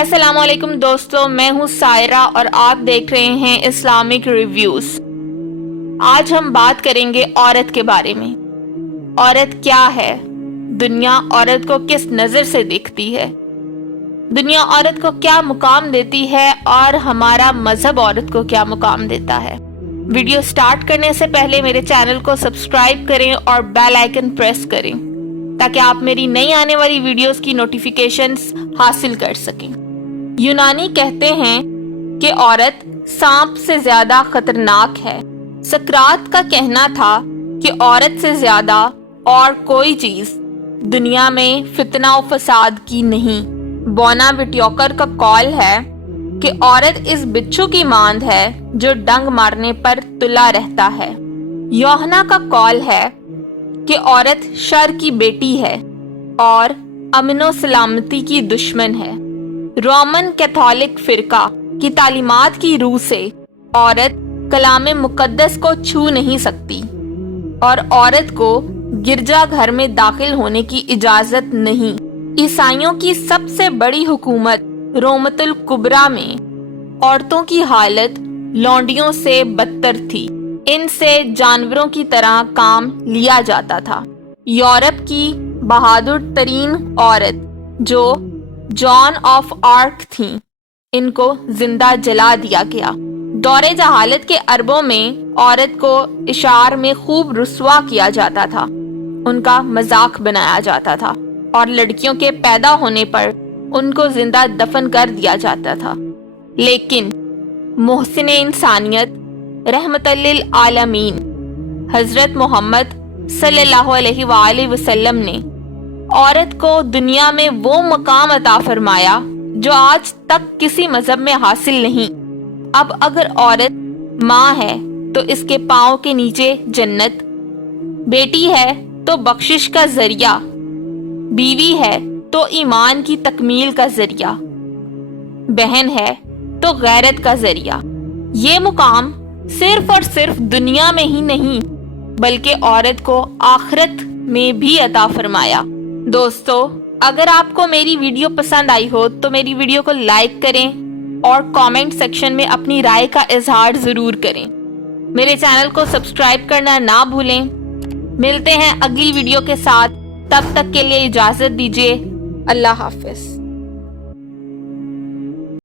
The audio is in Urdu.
السلام علیکم دوستو، میں ہوں سائرہ اور آپ دیکھ رہے ہیں اسلامک ریویوز۔ آج ہم بات کریں گے عورت کے بارے میں۔ عورت کیا ہے؟ دنیا عورت کو کس نظر سے دیکھتی ہے؟ دنیا عورت کو کیا مقام دیتی ہے اور ہمارا مذہب عورت کو کیا مقام دیتا ہے؟ ویڈیو سٹارٹ کرنے سے پہلے میرے چینل کو سبسکرائب کریں اور بیل آئیکن پریس کریں تاکہ آپ میری نئی آنے والی ویڈیوز کی نوٹیفیکیشنز حاصل کر سکیں۔ یونانی کہتے ہیں کہ عورت سانپ سے زیادہ خطرناک ہے۔ سقراط کا کہنا تھا کہ عورت سے زیادہ اور کوئی چیز دنیا میں فتنہ و فساد کی نہیں۔ بونا وٹیوکر کا قول ہے کہ عورت اس بچھو کی ماند ہے جو ڈنگ مارنے پر تلا رہتا ہے۔ یوحنا کا قول ہے کہ عورت شر کی بیٹی ہے اور امن و سلامتی کی دشمن ہے۔ رومن کیتھولک فرقہ کی تعلیمات کی روح سے عورت کلام مقدس کو چھو نہیں سکتی اور عورت کو گرجا گھر میں داخل ہونے کی اجازت نہیں۔ عیسائیوں کی سب سے بڑی حکومت رومت الکبریٰ میں عورتوں کی حالت لونڈیوں سے بدتر تھی۔ ان سے جانوروں کی طرح کام لیا جاتا تھا۔ یورپ کی بہادر ترین عورت جو جان آف آرک تھیں، ان کو زندہ جلا دیا گیا۔ دور جہالت کے عربوں میں عورت کو اشعار میں خوب رسوا کیا جاتا تھا، ان کا مذاق بنایا جاتا تھا اور لڑکیوں کے پیدا ہونے پر ان کو زندہ دفن کر دیا جاتا تھا۔ لیکن محسن انسانیت رحمت للعالمین حضرت محمد صلی اللہ علیہ وآلہ وسلم نے عورت کو دنیا میں وہ مقام عطا فرمایا جو آج تک کسی مذہب میں حاصل نہیں۔ اب اگر عورت ماں ہے تو اس کے پاؤں کے نیچے جنت، بیٹی ہے تو بخشش کا ذریعہ، بیوی ہے تو ایمان کی تکمیل کا ذریعہ، بہن ہے تو غیرت کا ذریعہ۔ یہ مقام صرف اور صرف دنیا میں ہی نہیں بلکہ عورت کو آخرت میں بھی عطا فرمایا۔ دوستو، اگر آپ کو میری ویڈیو پسند آئی ہو تو میری ویڈیو کو لائک کریں اور کامنٹ سیکشن میں اپنی رائے کا اظہار ضرور کریں۔ میرے چینل کو سبسکرائب کرنا نہ بھولیں۔ ملتے ہیں اگلی ویڈیو کے ساتھ، تب تک کے لیے اجازت دیجیے۔ اللہ حافظ۔